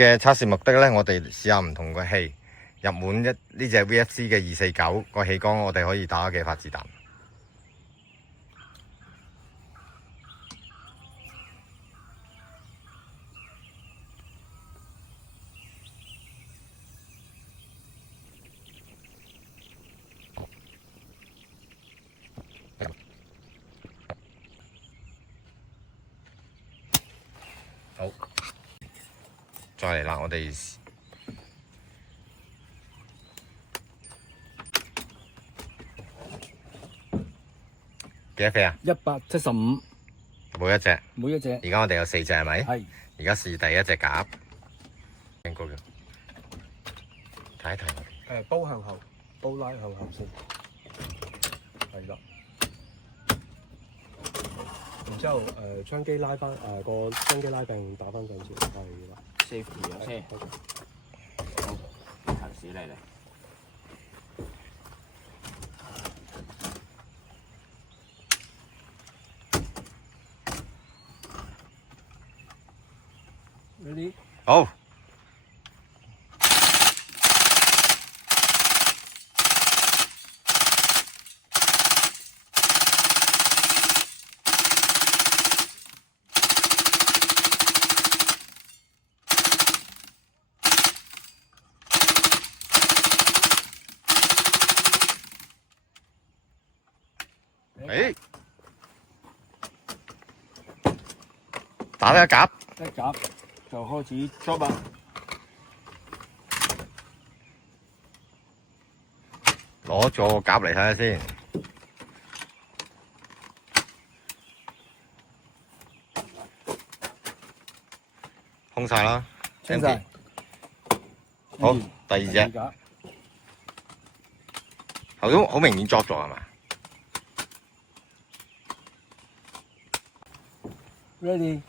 嘅測試目的咧，我哋試下唔同嘅氣，入滿呢隻 VSC 嘅249個氣缸，我哋可以打幾發子彈。好，再嚟啦！我哋幾多飛啊？175，每一隻。每一隻。而家我哋有4隻係咪？係。而家試第一隻鴿，應該嘅。睇一睇。煲向後，煲拉向後先。係啦。然之後槍機拉翻個槍機拉柄打翻上先，係啦。safety 咗先。好，行駛嚟。Ready？ 好。誒，打咗一鴿，就開始 drop 啦。攞咗個鴿嚟睇下先。空晒啦，清晒。好，第二隻，頭先好明顯 drop 咗係嘛？ Ready？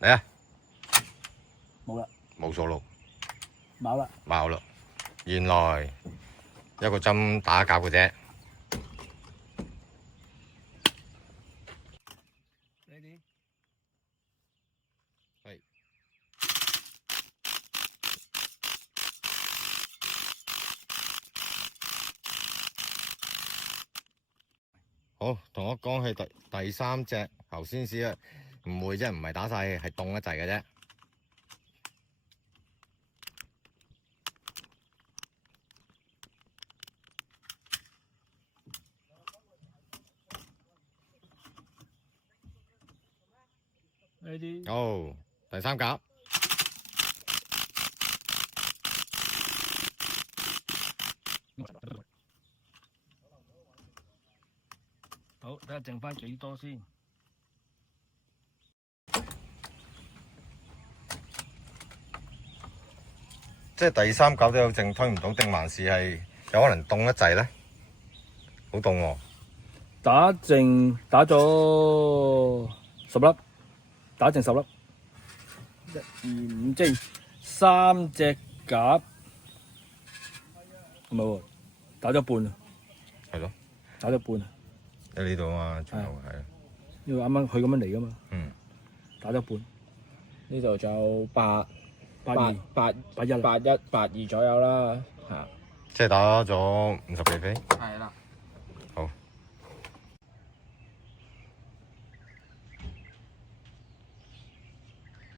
嚟啊！冇啦，冇數咯，冇啦，冇啦。原來一個針打一鴿嘅啫。Ready？ 係。好，同我講係第3隻，頭先試啊，唔會啫，唔係打晒，係凍一滯嘅啫。Ready？ 好，第3鴿。好，睇下剩翻幾多先。即係第3鴿都有剩，推唔到定還是係有可能凍一滯咧？好凍喎！打咗10粒，打剩10粒。1、2、5，即係3隻鴿，唔係喎，打咗半啊。係咯，打咗半啊。喺呢度啊嘛，全部係。因為啱啱佢咁樣嚟噶嘛。嗯。打咗半。呢度就81、81、82左右啦，係。即係打咗50幾飛。係啦。